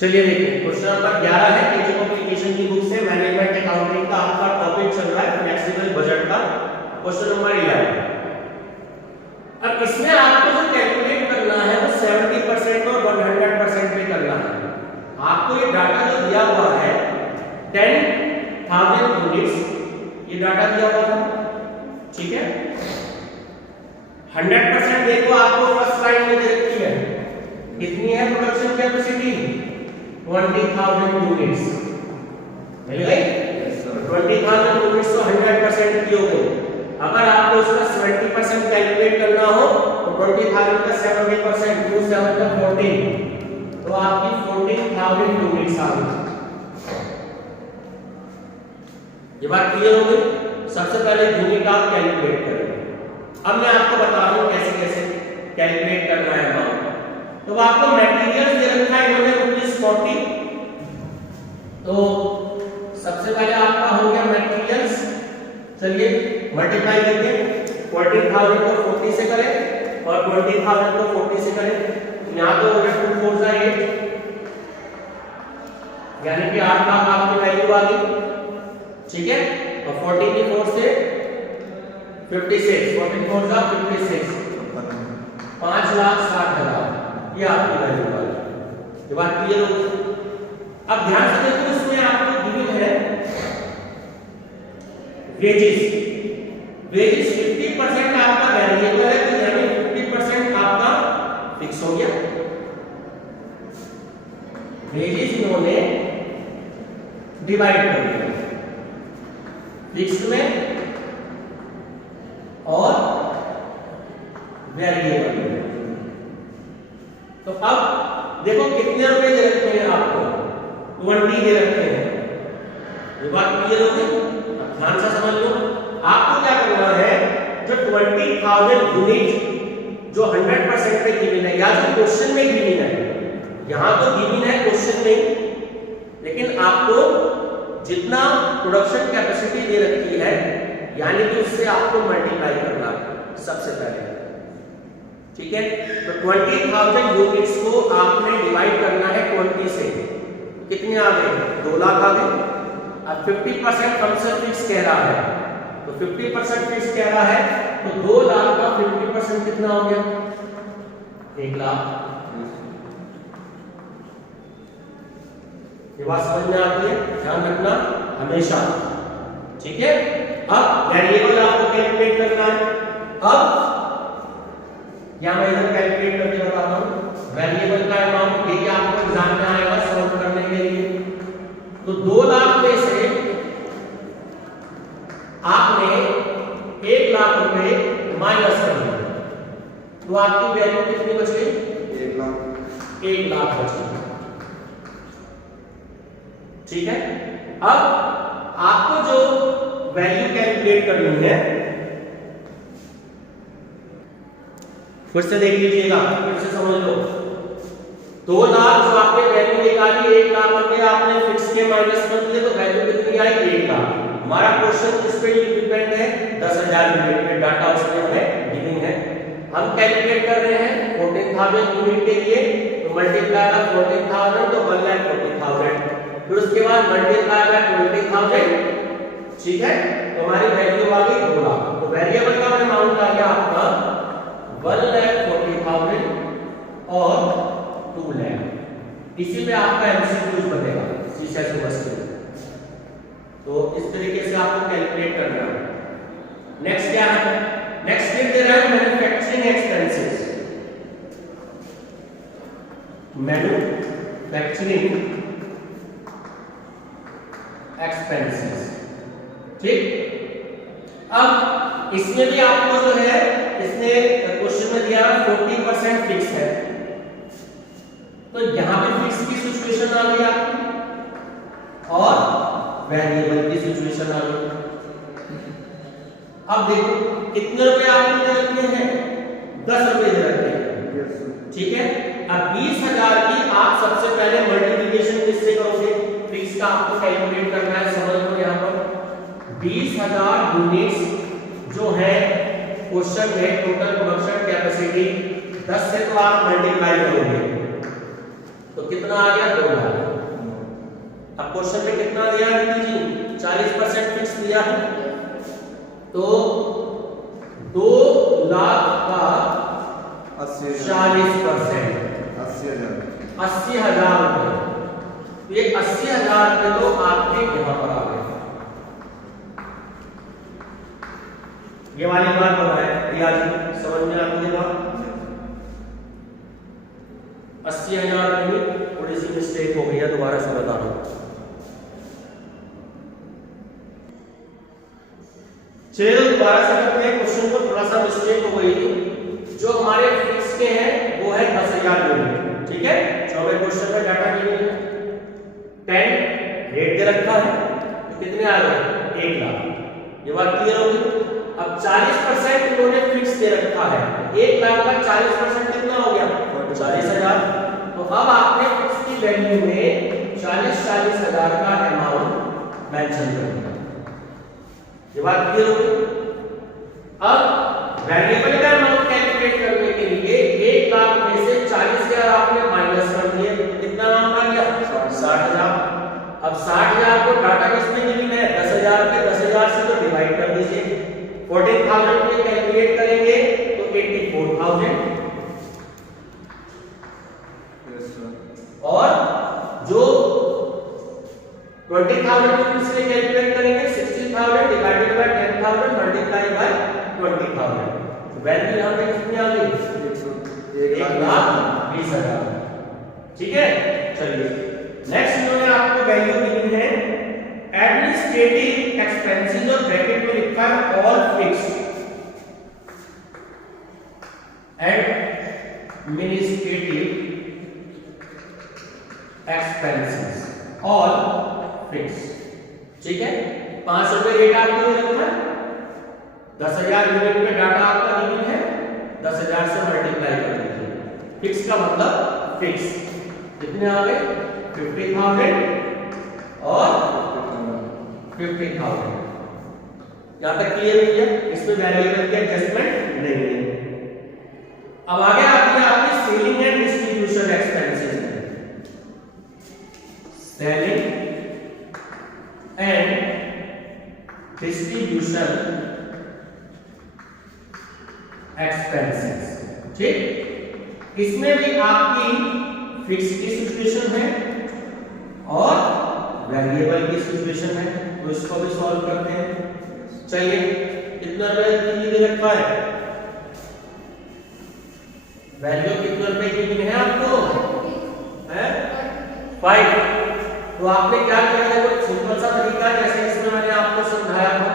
चलिए देखिए question number 11 है केजी पब्लिकेशन की बुक से मैनेजमेंट अकाउंटिंग का आपका टॉपिक चल रहा है फ्लेक्सिबल बजट का। Question number 11। अब इसमें आपको जो कैलकुलेट करना है वो 70% और 100% पे करना है। आपको ये डाटा जो दिया हुआ है 10,000 यूनिट्स, ये डाटा दिया हुआ है, ठीक है। 100% देखो आपको फर्स्ट लाइन में दे रखी है, कितनी है प्रोडक्शन कैपेसिटी 20,000 यूनिट्स मिल गई। 20,000 यूनिट्स तो 100% की हो गई। अगर आपको इसका 70% कैलकुलेट करना हो तो 20,000 का 70% 2 7 का 14, तो आपकी 14,000 यूनिट्स आ गई। ये बात क्लियर हो गई। सबसे पहले यूनिट आप कैलकुलेट करेंगे। अब मैं आपको बता रहा हूं कैसे कैसे कैलकुलेट करना है अमाउंट। तो आपको मटेरियल्स दे रखा है इन्होंने ₹40, तो सबसे पहले आपका हो गया मटेरियल्स। चलिए मल्टीप्लाई करके 14,000 को 40 से करें और 20,000 को 40 से करें। यहां तो हो गया 2 4 जा 8, यानी कि 8 लाख आपकी वैल्यू आ गई, ठीक है। और 40 की 4 से 56, 14 4 जा 56, 5,60,000 ये आपकी वैल्यू आ गई। ये बात क्लियर हो गई। अब ध्यान से देखो इसमें आपको गिवन है वेजेस। वेजेस 50% आपका वेरिएबल है, तो यानी 50% आपका फिक्स हो गया। वेजेस इन्होंने डिवाइड कर दिया फिक्स्ड में और वेरिएबल में। तो अब देखो कितने रुपए दे रखे हैं आपको, 20 दे रखे हैं। ये बात क्लियर हो गई। ध्यान से समझ लो। आपको क्या करना है, जो 20,000 यूनिट जो 100% पे गिवन है या जो क्वेश्चन में गिवन है, यहां तो गिवन है क्वेश्चन में, लेकिन आपको जितना प्रोडक्शन कैपेसिटी दे रखी है यानी कि उससे आपको मल्टीप्लाई करना है सबसे पहले, ठीक है। तो 20,000 यूनिट्स को आपने डिवाइड करना है 20 से, कितने आ गए 2 लाख आ गए। अब 50% हमसे फिक्स कह रहा है, तो 50% फिक्स कह रहा है, तो 2 लाख का 50% कितना हो गया 1 लाख। ये बात समझ में आती है, ध्यान रखना हमेशा, ठीक है। अब वेरिएबल आपको कैलकुलेट करना है। अब या मैं इधर कैलकुलेट करके बताता हूं वेरिएबल का अमाउंट, ये आपको एग्जाम में आएगा सॉल्व करने के लिए। तो 2 लाख में से आपने 1 लाख रुपए माइनस कर दिया, तो आपकी वैल्यू कितनी बच गई 1 लाख। 1 लाख बच गई, ठीक है। अब आपको जो वैल्यू कैलकुलेट करनी है फिर से देख लीजिएगा, फिर से समझ लो। 2 लाख जो आपने वैल्यू निकाली, 1 लाख रुपए आपने फिक्स के माइनस कर दिए, तो वैल्यू कितनी आई 1 लाख। हमारा क्वेश्चन किस पे डिपेंड है 10,000 यूनिट पे, डाटा उसमें हमें गिवन है। हम कैलकुलेट कर रहे हैं 14,000 यूनिट के लिए, तो मल्टीप्लाई बाय 14,000 तो 1,40,000, फिर उसके बाद मल्टीप्लाई बाय 20,000, ठीक है। तो हमारी वैल्यू आ गई 2 लाख। तो वेरिएबल का अमाउंट आ गया आपका 1,40,000 और 2 लाख। इसी पे आपका एमसीक्यू बनेगा शीशा से बस के। तो इस तरीके से आपको कैलकुलेट करना है। नेक्स्ट क्या है, नेक्स्ट फिर दे रहा है मैन्युफैक्चरिंग एक्सपेंसेस। मैन्युफैक्चरिंग एक्सपेंसेस, ठीक। अब इसमें भी आपको जो है, इसने क्वेश्चन में दिया 40% फिक्स है, तो यहां पे फिक्स की सिचुएशन आ गई आपकी और वेरिएबल की सिचुएशन आ गई। अब देखो कितने रुपए आपने दे रखे हैं 10 रुपए दे रखे हैं, ठीक है। अब 20,000 की आप सबसे पहले मल्टीप्लिकेशन किससे करोगे, फिक्स का आपको कैलकुलेट करना है। समझ लो यहां पर 20,000 यूनिट्स जो है क्वेश्चन में टोटल प्रोडक्शन कैपेसिटी 10 से तो आप मल्टीप्लाई करोगे, तो तो कितना आ गया 2 लाख। अब क्वेश्चन में कितना दिया है जी 40% फिक्स दिया है, तो 2 लाख का 40% 80,000 रुपए। ये 80,000 रुपए तो आपके यहाँ पर आ गए। ये वाली बात बताए रिया जी, समझ में आती है बात? 80,000 रुपए में थोड़ी सी मिस्टेक हो गई है, दोबारा से बता रहा हूं। चलिए दोबारा से करते हैं क्वेश्चन को, थोड़ा सा मिस्टेक हो गई थी। जो हमारे फिक्स के हैं वो है 10,000 यूनिट, ठीक है। 24 क्वेश्चन में डाटा गिवन है, 10 रेट दे रखा है, तो कितने आ गए 1 लाख। ये बात क्लियर होगी। अब 40% इन्होंने फिक्स दे रखा है, 1 लाख का 40% कितना हो गया 40,000। तो अब आपने फिक्स की वैल्यू में 40,000 का अमाउंट मेंशन कर दिया। ये बात क्लियर होगी। अब वेरिएबल का अमाउंट कैलकुलेट करने के लिए 1 लाख में से 40,000 आपने माइनस कर दिए, कितना अमाउंट आ गया 60,000। अब 60,000 को डाटा किसमें गिवन है 10,000 के, 10,000 से तो डिवाइड कर दीजिए। 14,000 में कैलकुलेट करेंगे तो 84,000, और जो 20,000 से कैलकुलेट करेंगे 60,000 divided by 10,000 multiply by 20,000। Value यहां पे कितनी आ गई 1,20,000। ठीक है, चलिए नेक्स्ट इन्होंने आपको वैल्यू गिवन है एडमिनिस्ट्रेटिव एक्सपेंसेस, और ब्रैकेट में लिखा है all fixed. Administrative expenses all fixed, ठीक है। 5 रुपए रेट आपको लिखना है, 10,000 यूनिट में डाटा आपका गिवन है, 10,000 से मल्टीप्लाई कर दीजिए। फिक्स का मतलब फिक्स कितने आ गए 50,000 और 50,000। यहां तक क्लियर नहीं है, इसमें वेरिएबल की एडजस्टमेंट नहीं है। अब आगे आती है आपकी selling and distribution expenses. Selling and distribution expenses, ठीक। इसमें भी आपकी फिक्स की सिचुएशन है और वेरिएबल की सिचुएशन है, तो इसको भी सॉल्व करते हैं। चलिए कितना रुपए दे रखा है, वैल्यू कितने रुपए की गिवन है आपको है 5। तो आपने क्या किया, देखो सिंपल सा तरीका, जैसे इसमें मैंने आपको समझाया था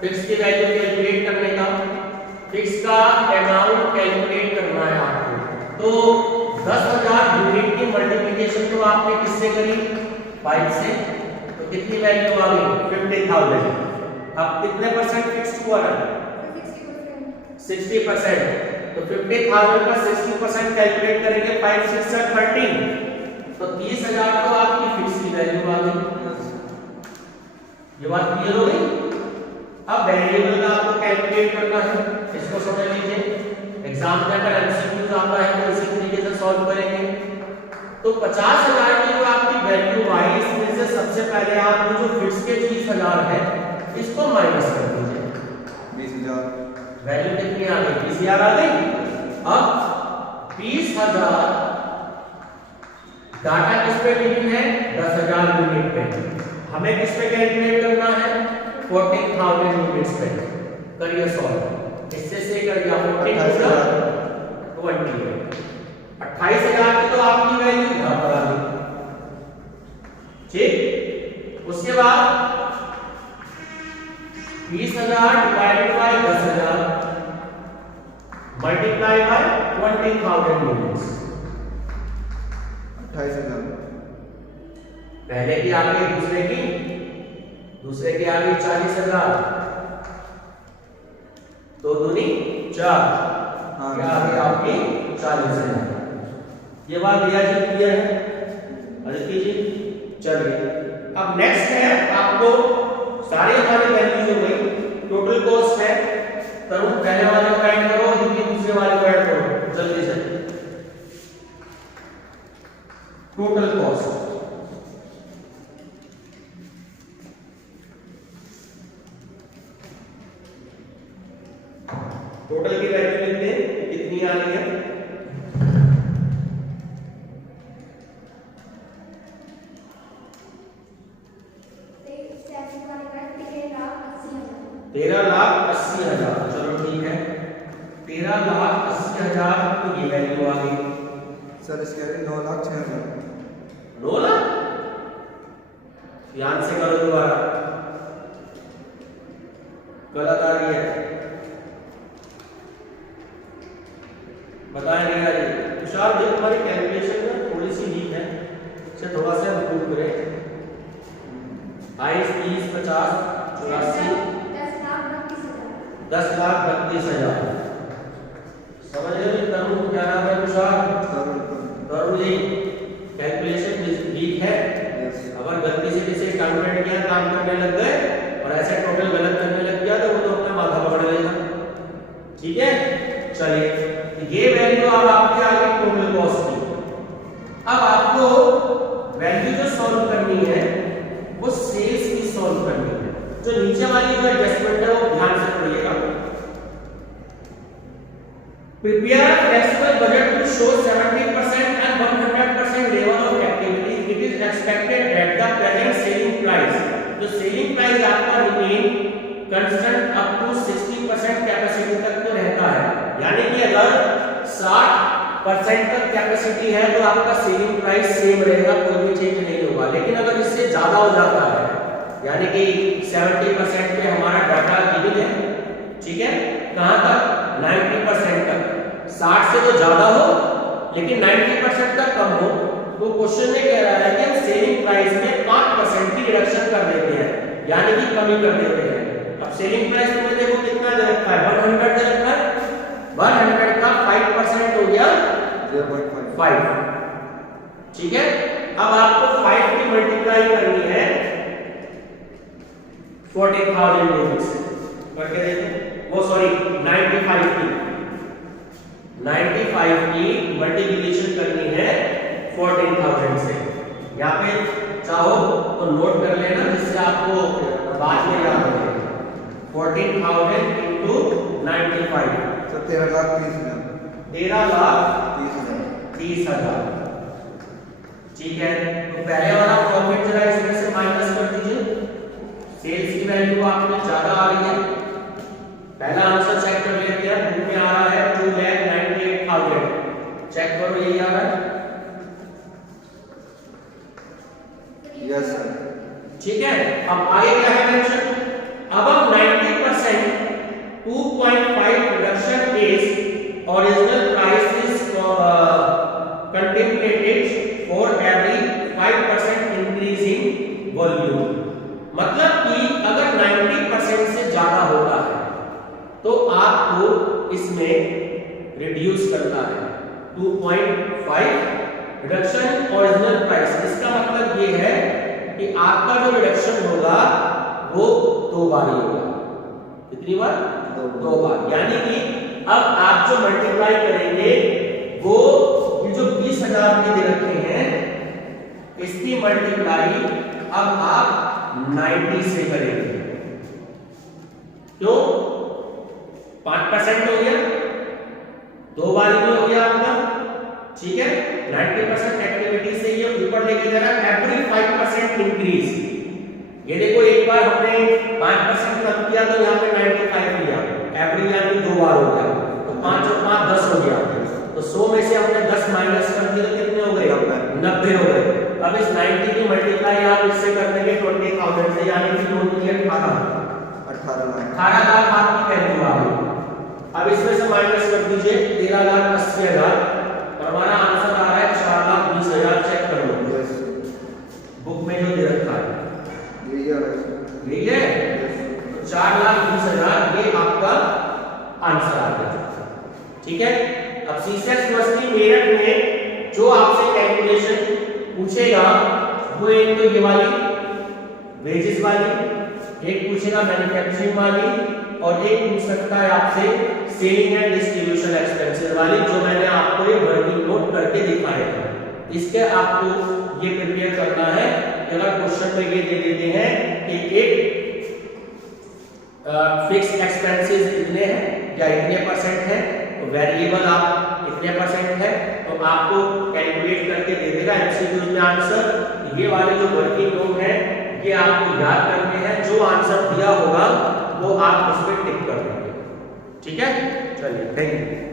फिक्स की वैल्यू कैलकुलेट करने का, फिक्स का अमाउंट कैलकुलेट करना है आपको। तो 10,000 यूनिट की मल्टीप्लिकेशन तो आपने किससे करी 5 से, तो कितनी वैल्यू आ गई 50,000। अब कितने परसेंट फिक्स हुआ है 60%। तो 50,000 का 60% कैलकुलेट करेंगे 5 6 13, तो 30,000 तो आपकी फिक्स की वैल्यू आ गई। ये बात क्लियर हो गई। अब वेरिएबल का आपको कैलकुलेट करना है, इसको समझ लीजिए। एग्जाम में अगर एमसीक्यूज आता है तो इसी तरीके से सॉल्व करेंगे। तो 50,000 की जो आपकी वैल्यू आई, इसमें से सबसे पहले आप जो फिक्स के 30,000 है इसको माइनस कर दीजिए। 20,000 वैल्यू कितनी आ गई 20,000 आ गई। अब 20,000 डाटा किस पे गिवन है 10,000 यूनिट पे, हमें किस पे कैलकुलेट करना है 14,000 यूनिट्स पे। करिए सॉल्व, इससे से कर दिया 14 20 28,000 की तो आपकी वैल्यू यहां पर आ गई, ठीक। उसके बाद 20,000 divided by 10,000 multiply by 20,000 units. 28,000 पहले की आ गई, दूसरे की आ गई 40,000, 2 दूनी 4, क्या आ गई आपकी 40,000। ये बात दिया जी क्लियर है अदिति जी। चलिए अब नेक्स्ट है, आपको सारे हमारे वैल्यूज हो गई, टोटल कॉस्ट है। तरुण पहले वाले को ऐड करो, अदिति दूसरे वाले को ऐड करो जल्दी से। Total cost. टोटल की वैल्यू लिखते हैं कितनी आ रही है। तेरह लाख अस्सी हजार। चलो ठीक है, 13,80,000 तो ये वैल्यू आ गई। सर इसके आगे 9,06,000। 9 लाख ध्यान से करो दोबारा, गलत आ रही है। बताया नहीं आ रही। तुषार देख हमारी कैलकुलेशन में थोड़ी सी वीक है, इसे थोड़ा सा इम्प्रूव करें। 22, 30, 50, 84, 10,32,000। समझ रहे हो तरुण क्या नाम है तुषार? तरुण जी, कैलकुलेशन वीक है। अगर गलती से किसी अकाउंटेंट किया काम करने लग गए और ऐसे टोटल गलत करने लग गया तो वो तो अपना माथा पकड़ लेगा। ठीक है, चलिए ये वैल्यू अब आपके आ गई टोटल कॉस्ट की। अब आपको वैल्यू जो सॉल्व करनी है वो सेल्स की सॉल्व करनी है। जो नीचे वाली जो एडजस्टमेंट है वो ध्यान से पढ़िएगा। Prepare a flexible budget to show 70% and 100% level of activities. It is expected that the present selling price, जो selling price आपका remain constant up to 60% capacity तक तो रहता है। यानी कि अगर 60% तक कैपेसिटी है तो आपका सेलिंग प्राइस सेम रहेगा, कोई भी चेंज नहीं होगा। लेकिन अगर इससे ज्यादा हो जाता है, यानी कि 70% पे हमारा डाटा गिवन है, ठीक है, कहां तक? 90% तक। 60 से तो ज्यादा हो लेकिन 90% तक कम हो, तो क्वेश्चन में कह रहा है कि हम सेलिंग प्राइस में 5% की रिडक्शन कर देते हैं, यानी कि कमी कर देते हैं। अब सेलिंग प्राइस तुमने देखो कितना दे रखा है, 100 दे रखा है। 100 का 5% हो गया 0.5। ठीक है, अब आपको 5 की मल्टीप्लाई करनी है 14,000 यूनिट से करके देखो। वो सॉरी 95 की मल्टीप्लिकेशन करनी है 14,000 से। यहाँ पे चाहो तो नोट कर लेना जिससे आपको बाद में याद रहे। 14,000 into 95 तो 13,30,000। 13,30,000। ठीक है, तो पहले वाला प्रॉफिट जरा इसमें से माइनस कर दीजिए। सेल्स की वैल्यू आपने ज्यादा आ रही है। पहला आंसर चेक कर लेते हैं, बुक में आ रहा है 2,98,000। चेक करो यही आ रहा है। Yes sir. ठीक है, अब आगे क्या है मेंशन? अब 90% 2.5 reduction is original price is contemplated for every 5% increase in volume. मतलब कि अगर 90% से ज्यादा होता है तो आपको इसमें रिड्यूस करना है 2.5 रिडक्शन ओरिजिनल प्राइस। इसका मतलब ये है कि आपका जो रिडक्शन होगा वो 2 बार ही होगा। कितनी बार? 2 बार। यानी कि अब आप जो मल्टीप्लाई करेंगे वो ये जो 20,000 के दे रखे हैं इसकी मल्टीप्लाई अब आप 90 से करेंगे। क्यों? 5% हो गया, 2 बार में हो गया आपका। ठीक है, 90% एक्टिविटी से ये ऊपर लेके जा रहा है एवरी 5% इंक्रीज। ये देखो एक बार हमने 5% कम किया तो यहाँ पे 95 लिया, एवरी यानी 2 बार हो गया, तो 5 और 5 10 हो गया। तो 100 में से हमने 10 माइनस कर दिया तो कितने हो गए? 90 हो गए। अब इस 90 की मल्टीप्लाई आप इससे कर देंगे 20,000 से, यानी कि 2 × 18 लाख आपकी वैल्यू आ गई। अब इसमें से माइनस कर दीजिए 13,80,000 और हमारा आंसर आ रहा है 4,20,000। चेक कर लो बुक में जो दे रखा है यही है। तो 4,20,000 ये आपका आंसर आ गया। ठीक है, अब सीसीएस यूनिवर्सिटी मेरठ में जो आपसे कैलकुलेशन पूछेगा वो एक तो ये वाली वेजेस वाली, एक पूछेगा मैन्युफैक्चरिंग वाली, और एक पूछ सकता है आपसे सेलिंग एंड डिस्ट्रीब्यूशन एक्सपेंसेस वाली, जो मैंने आपको ये वर्किंग नोट करके दिखाया है। इसके आपको ये प्रिपेयर करना है कि अगर क्वेश्चन में ये दे देते हैं कि एक फिक्स एक्सपेंसेस इतने हैं या इतने परसेंट है, तो वेरिएबल आप इतने परसेंट है, तो आपको कैलकुलेट करके दे देगा एमसीक्यू में आंसर। ये वाले जो वर्किंग नोट है ये आपको याद करने हैं, जो आंसर दिया होगा वो आप उस पर टिक कर देंगे। ठीक है, चलिए थैंक यू।